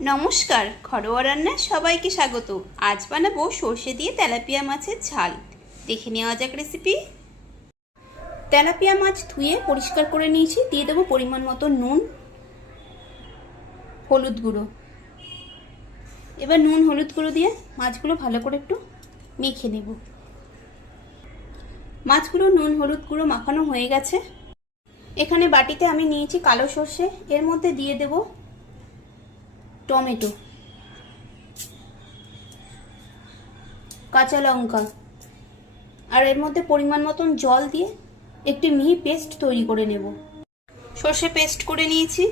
নমস্কার, ঘরোয়া রান্নায় সবাইকে স্বাগত। আজ বানাবো সর্ষে দিয়ে তেলাপিয়া মাছের ঝাল। দেখে নেওয়া যাক রেসিপি। তেলাপিয়া মাছ ধুয়ে পরিষ্কার করে নিয়েছি। দিয়ে দেবো পরিমাণ মতো নুন, হলুদ গুঁড়ো। এবার নুন হলুদ গুঁড়ো দিয়ে মাছগুলো ভালো করে একটু মেখে নেব। মাছগুলো নুন হলুদ গুঁড়ো মাখানো হয়ে গেছে। এখানে বাটিতে আমি নিয়েছি কালো সর্ষে। এর মধ্যে দিয়ে দেব টমেটো, কাঁচা লঙ্কা, আর এর মধ্যে পরিমাণ মতন জল দিয়ে একটি মিহি পেস্ট তৈরি করে নেব। সর্ষে পেস্ট করে নিয়েছি।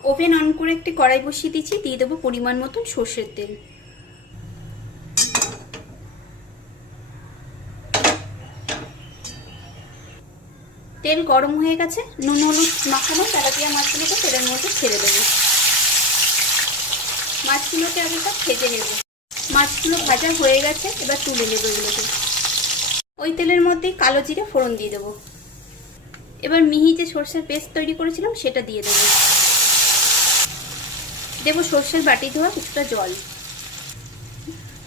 ওভেন অন করে একটি কড়াই বসিয়ে দিয়েছি। দিয়ে দেবো পরিমাণ মতন সর্ষের তেল। তেল গরম হয়ে গেছে। নুন হলুদ মাখানো তেলাপিয়া মাছগুলোকে তেলের মধ্যে ছেড়ে দেবো। মাছগুলোকে আমি সব ভেজে নেব। মাছগুলো ভাজা হয়ে গেছে, এবার তুলে নেব এগুলোকে। ওই তেলের মধ্যেই কালো জিরে ফোড়ন দিয়ে দেবো। এবার মিহি যে সর্ষের পেস্ট তৈরি করেছিলাম সেটা দিয়ে দেবো। দেবো সর্ষের বাটি ধোয়া কিছুটা জল।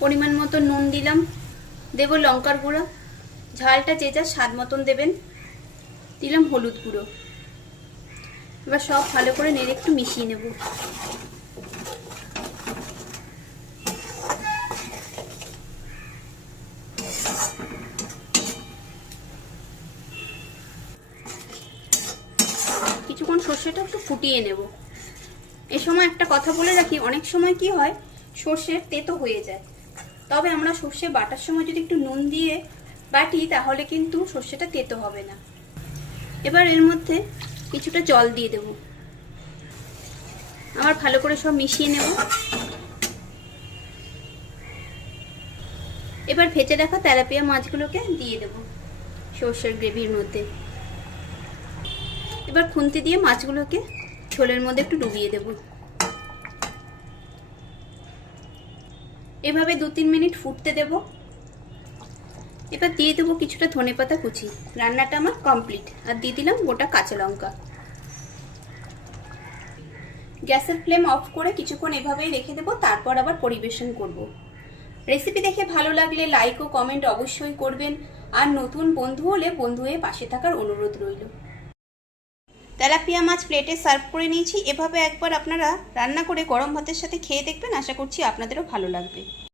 পরিমাণ মতো নুন দিলাম। দেবো লঙ্কার গুঁড়ো, ঝালটা যে যার স্বাদ মতন দেবেন। দিলাম হলুদ গুঁড়ো। এবার সব ভালো করে নেড়ে একটু মিশিয়ে নেব। কিছুক্ষণ সর্ষেটা একটু ফুটিয়ে নেব। এ সময় একটা কথা বলে রাখি, অনেক সময় কি হয় সর্ষে তেতো হয়ে যায়। তবে আমরা সর্ষে বাটার সময় যদি একটু নুন দিয়ে বাটি তাহলে কিন্তু সর্ষেটা তেতো হবে না। এবার এর মধ্যে কিছুটা জল দিয়ে দেব। আবার ভালো করে সব মিশিয়ে নেব। এবার ভেজে রাখা তেলাপিয়া মাছগুলোকে দিয়ে দেব সর্ষের গ্রেভির মধ্যে। এবার খুন্তি দিয়ে মাছগুলোকে ঝোলের মধ্যে একটু ডুবিয়ে দেব। এভাবে 2-3 মিনিট ফুটতে দেব। এবার দিয়ে দেবো কিছুটা ধনেপাতা কুচি। রান্নাটা আমার কমপ্লিট। আর দিয়ে দিলাম গোটা কাঁচা লঙ্কা। গ্যাসের ফ্লেম অফ করে কিছুক্ষণ এভাবেই রেখে দেবো, তারপর আবার পরিবেশন করব। রেসিপি দেখে ভালো লাগলে লাইক ও কমেন্ট অবশ্যই করবেন। আর নতুন বন্ধু হলে বন্ধু হয়ে পাশে থাকার অনুরোধ রইল। তেলাপিয়া মাছ প্লেটে সার্ভ করে নিয়েছি। এভাবে একবার আপনারা রান্না করে গরম ভাতের সাথে খেয়ে দেখবেন। আশা করছি আপনাদেরও ভালো লাগবে।